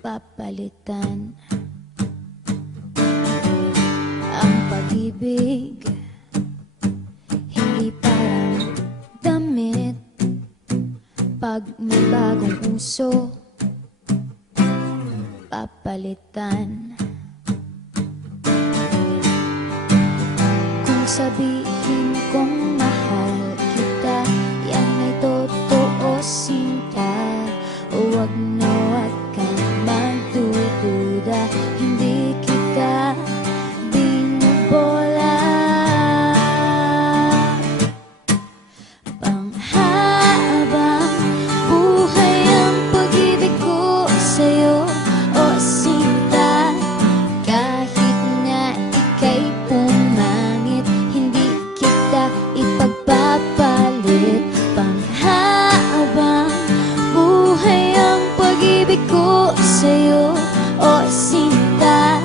papalitan ang pag-ibig. Hindi parang damit pag may bagong uso, papalitan. Kung sabihin kong mahal kita, yan ay totoo, sinta. Huwag na huwag kang magdududa, hindi kita binubola. Panghabang buhay ang pag-ibig ko sa'yo, o sinta. Kahit na ika'y pumangit, hindi kita ipagpapalit. Panghabang buhay ang pag-ibig ko sa'yo, o sinta.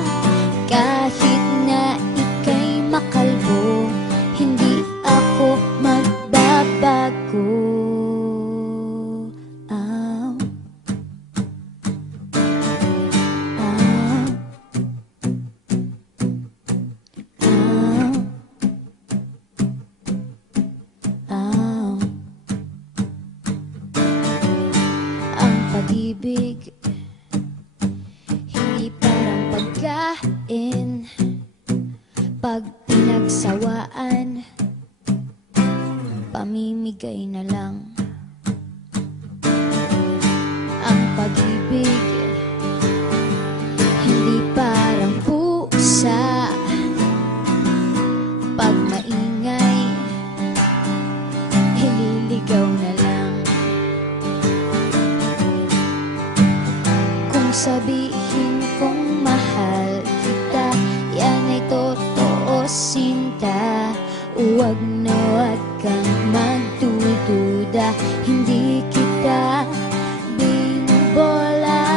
Kahit na ika'y makalbo, hindi ako magbabago. Ang pag-ibig hindi parang pagkain, pag pinagsawaan, pamimigay na lang. Ang pag-ibig hindi parang pusa, pag maingay, ililigaw na lang. Kung sabihin kong mahal kita, yan ay totoo, sinta. Huwag na huwag kang magdududa, hindi kita binubola.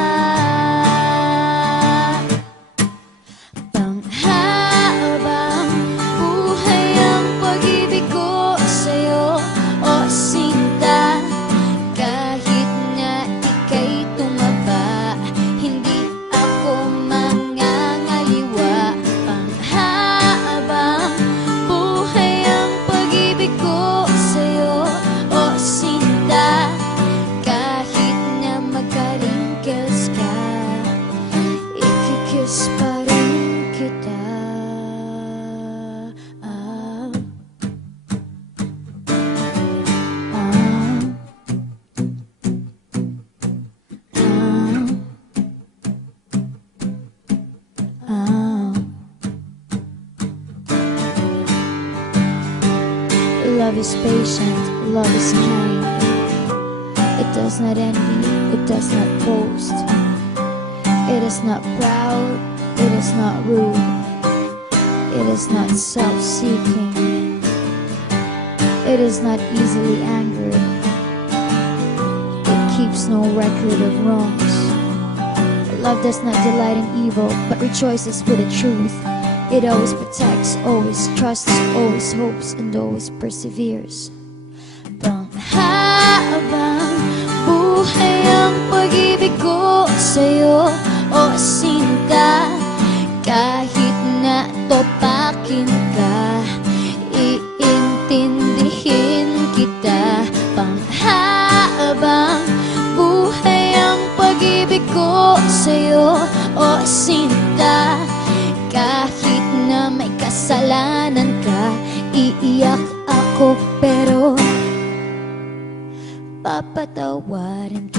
Panghabang buhay ang pag-ibig ko sa'yo, o sinta. Kahit na ika'y tumaba, hindi ako mangangaliwa. Panghabang buhay ang pag-ibig ko sa'yo, o sinta. Kahit na magka-wrinkles ka, ikikiss pa rin kita. Love is patient, love is kind. It does not envy, it does not boast. It is not proud, it is not rude. It is not self-seeking. It is not easily angered. It keeps no record of wrongs. Love does not delight in evil, but rejoices with the truth. It always protects, always trusts, always hopes, and always perseveres. Panghabang buhay ang pag-ibig ko sa'yo, o sinta. Kahit na topakin ka, iintindihin kita. Panghabang buhay ang pag-ibig ko sa'yo, o sinta. Kahit na may kasalanan ka, iiyak ako pero papatawarin kita.